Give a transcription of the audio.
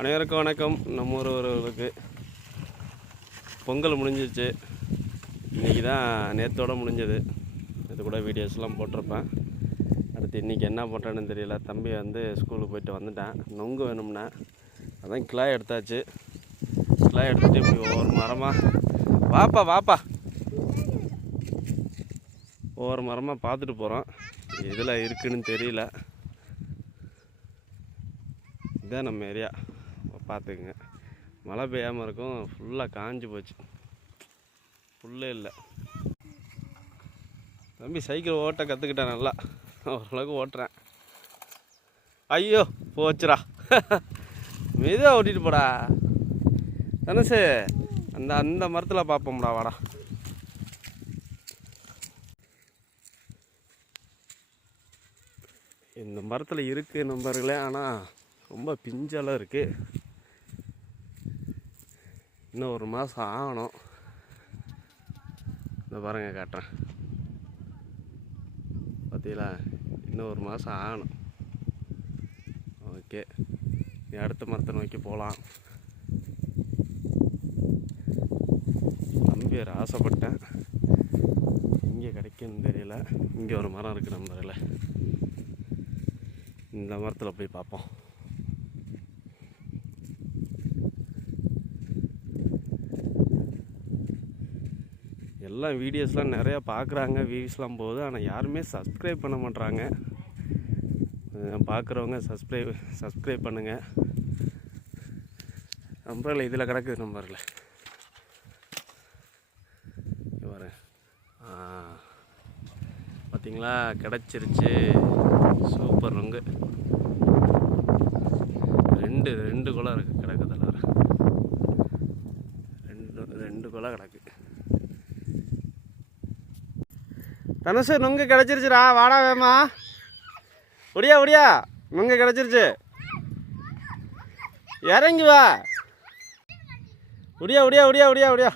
அனைவருக்கும் வணக்கம். நம்ம ஊர்களுக்கு பொங்கல் முடிஞ்சிச்சு. இன்றைக்கி தான் நேற்றோடு முடிஞ்சது. இது கூட வீடியோஸ்லாம் போட்டிருப்பேன். அடுத்து இன்றைக்கி என்ன பண்ணுறேன்னு தெரியல. தம்பி வந்து ஸ்கூலுக்கு போயிட்டு வந்துட்டேன். நொங்கு வேணும்னா அதான் கிளாய் எடுத்தாச்சு. கிளாய் எடுத்துகிட்டு இப்படி ஒவ்வொரு மரமாக வாப்பா ஒவ்வொரு மரமாக பார்த்துட்டு போகிறோம். இதில் இருக்குதுன்னு தெரியல. இதுதான் நம்ம ஏரியா. பார்த்துக்குங்க, மழை பெய்யாமல் இருக்கும். ஃபுல்லாக காஞ்சி போச்சு, புல்லே இல்லை. தம்பி சைக்கிள் ஓட்ட கற்றுக்கிட்டேன், நல்லா ஓரளவுக்கு ஓட்டுறேன். ஐயோ போச்சுடா, மெதுவாக ஓட்டிகிட்டு போடா தனுசு. அந்த மரத்தில் பார்ப்போம்டா, வாடா. இந்த மரத்தில் இருக்குது நண்பர்களே, ஆனால் ரொம்ப பிஞ்செல்லாம் இருக்குது. இன்னும் ஒரு மாதம் ஆகணும். இந்த பாருங்க காட்டுறேன், பார்த்தீங்களா? இன்னும் ஒரு மாதம் ஆகணும். ஓகே, நீ அடுத்த மரத்தை நோக்கி போகலாம். தம்பி வேறு ஆசைப்பட்டேன், இங்கே கிடைக்குன்னு தெரியல. இங்கே ஒரு மரம் இருக்குது நம்பரில். இந்த மரத்தில் போய் பார்ப்போம். எல்லாம் வீடியோஸ்லாம் நிறையா பார்க்குறாங்க, வியூஸ்லாம் போகுது. ஆனால் யாருமே சப்ஸ்கிரைப் பண்ண மாட்றாங்க. பார்க்குறவங்க சப்ஸ்கிரைப் பண்ணுங்கள். நம்பரில் இதில் கிடக்குது. நம்பரில் வரேன். பார்த்தீங்களா, கிடச்சிருச்சு. சூப்பர் நொங்கு. ரெண்டு குலை இருக்குது, கிடக்குது. எல்லாரும் ரெண்டு குலை கிடக்கு. தனுசு, நொங்கு கிடச்சிருச்சுடா, வாடா வேமா. ஒடியா நொங்கு கிடச்சிருச்சு, இறங்கி வா. ஒடியா